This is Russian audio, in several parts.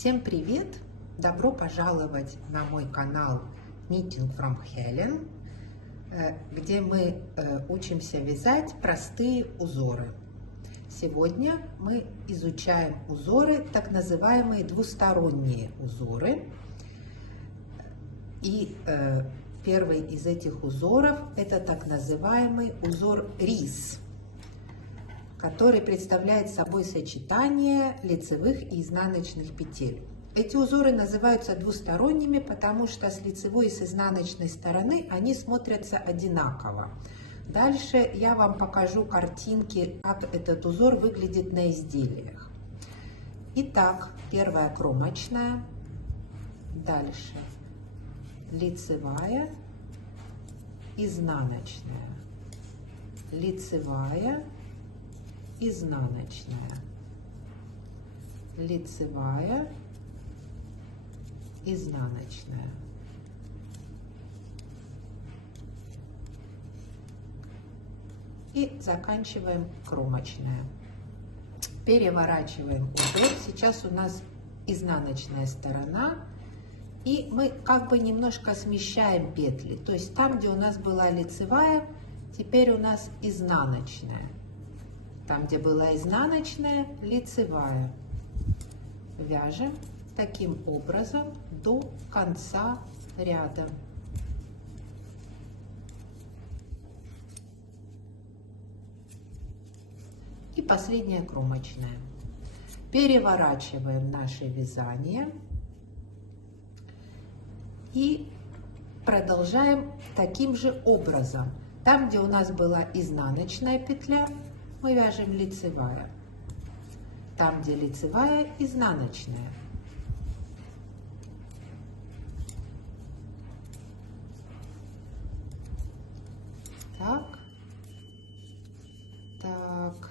Всем привет! Добро пожаловать на мой канал Knitting from Helen, где мы учимся вязать простые узоры. Сегодня мы изучаем узоры, так называемые двусторонние узоры. И первый из этих узоров – это так называемый узор рис, который представляет собой сочетание лицевых и изнаночных петель. Эти узоры называются двусторонними, потому что с лицевой и с изнаночной стороны они смотрятся одинаково. Дальше я вам покажу картинки, как этот узор выглядит на изделиях. Итак, первая кромочная, дальше лицевая, изнаночная, лицевая, изнаночная, лицевая, изнаночная. И заканчиваем кромочная. Переворачиваем узор. Сейчас у нас изнаночная сторона. И мы как бы немножко смещаем петли. То есть там, где у нас была лицевая, теперь у нас изнаночная. Там, где была изнаночная, лицевая. Вяжем таким образом до конца ряда. И последняя кромочная. Переворачиваем наше вязание и продолжаем таким же образом. Там, где у нас была изнаночная петля, мы вяжем лицевая. Там, где лицевая, изнаночная. Так. Так.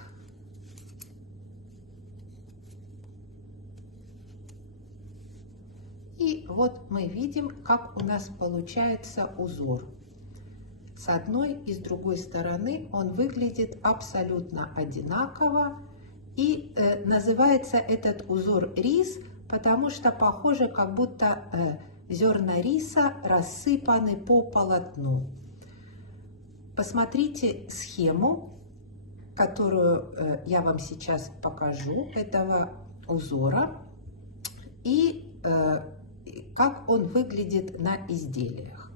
И вот мы видим, как у нас получается узор. С одной и с другой стороны он выглядит абсолютно одинаково. И называется этот узор рис, потому что похоже, как будто зерна риса рассыпаны по полотну. Посмотрите схему, которую я вам сейчас покажу, этого узора, и как он выглядит на изделиях.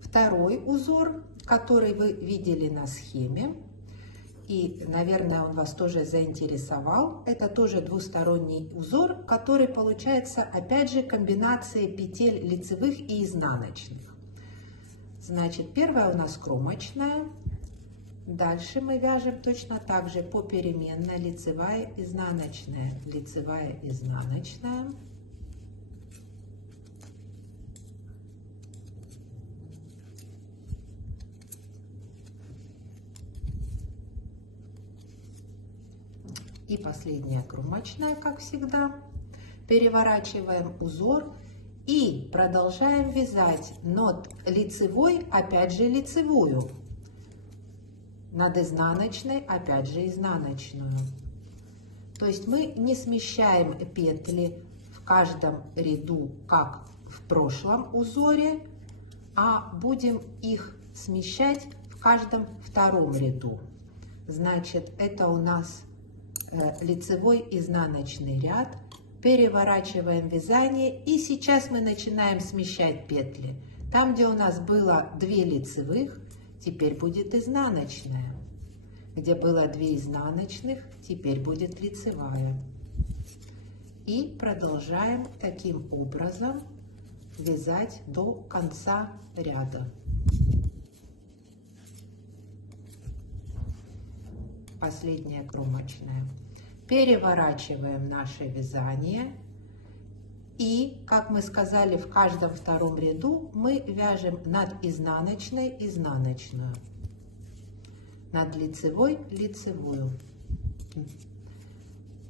Второй узор, который вы видели на схеме, и, наверное, он вас тоже заинтересовал, это тоже двусторонний узор, который получается, опять же, комбинацией петель лицевых и изнаночных. Значит, первая у нас кромочная, дальше мы вяжем точно так же попеременно лицевая, изнаночная, лицевая, изнаночная. И последняя кромочная, как всегда. Переворачиваем узор и продолжаем вязать над лицевой, опять же лицевую. Над изнаночной, опять же изнаночную. То есть мы не смещаем петли в каждом ряду, как в прошлом узоре, а будем их смещать в каждом втором ряду. Значит, это у нас лицевой изнаночный ряд, переворачиваем вязание, и сейчас мы начинаем смещать петли. Там, где у нас было 2 лицевых, теперь будет изнаночная. Где было 2 изнаночных, теперь будет лицевая. И продолжаем таким образом вязать до конца ряда. Последняя кромочная. Переворачиваем наше вязание. И, как мы сказали, в каждом втором ряду мы вяжем над изнаночной изнаночную, над лицевой лицевую.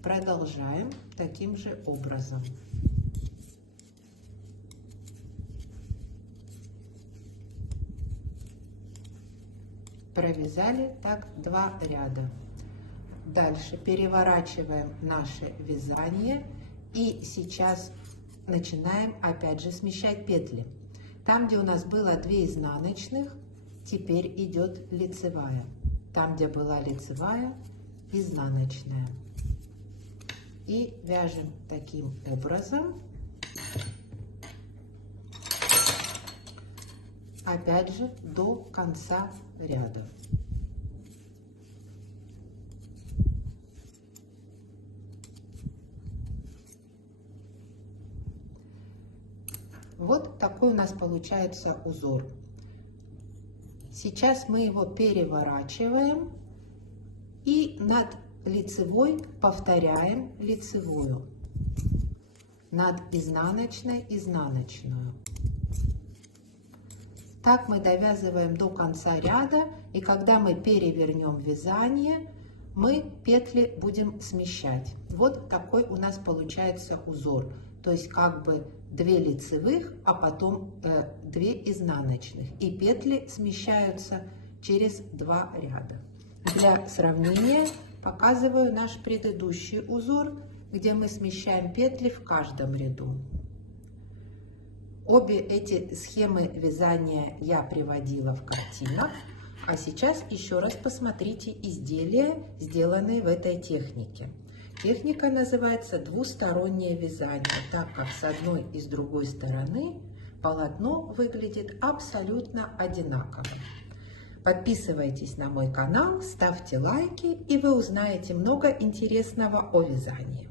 Продолжаем таким же образом. провязали так 2 ряда. Дальше переворачиваем наше вязание и сейчас начинаем опять же смещать петли. Там, где у нас было 2 изнаночных, теперь идет лицевая. Там, где была лицевая, изнаночная. И вяжем таким образом. Опять же до конца ряда. Вот такой у нас получается узор. Сейчас мы его переворачиваем и над лицевой повторяем лицевую, над изнаночной изнаночную. Так мы довязываем до конца ряда, и когда мы перевернем вязание, мы петли будем смещать. Вот такой у нас получается узор. То есть как бы 2 лицевых, а потом 2 изнаночных. И петли смещаются через 2 ряда. Для сравнения показываю наш предыдущий узор, где мы смещаем петли в каждом ряду. Обе эти схемы вязания я приводила в картинах, а сейчас еще раз посмотрите изделия, сделанные в этой технике. Техника называется двустороннее вязание, так как с одной и с другой стороны полотно выглядит абсолютно одинаково. Подписывайтесь на мой канал, ставьте лайки, и вы узнаете много интересного о вязании.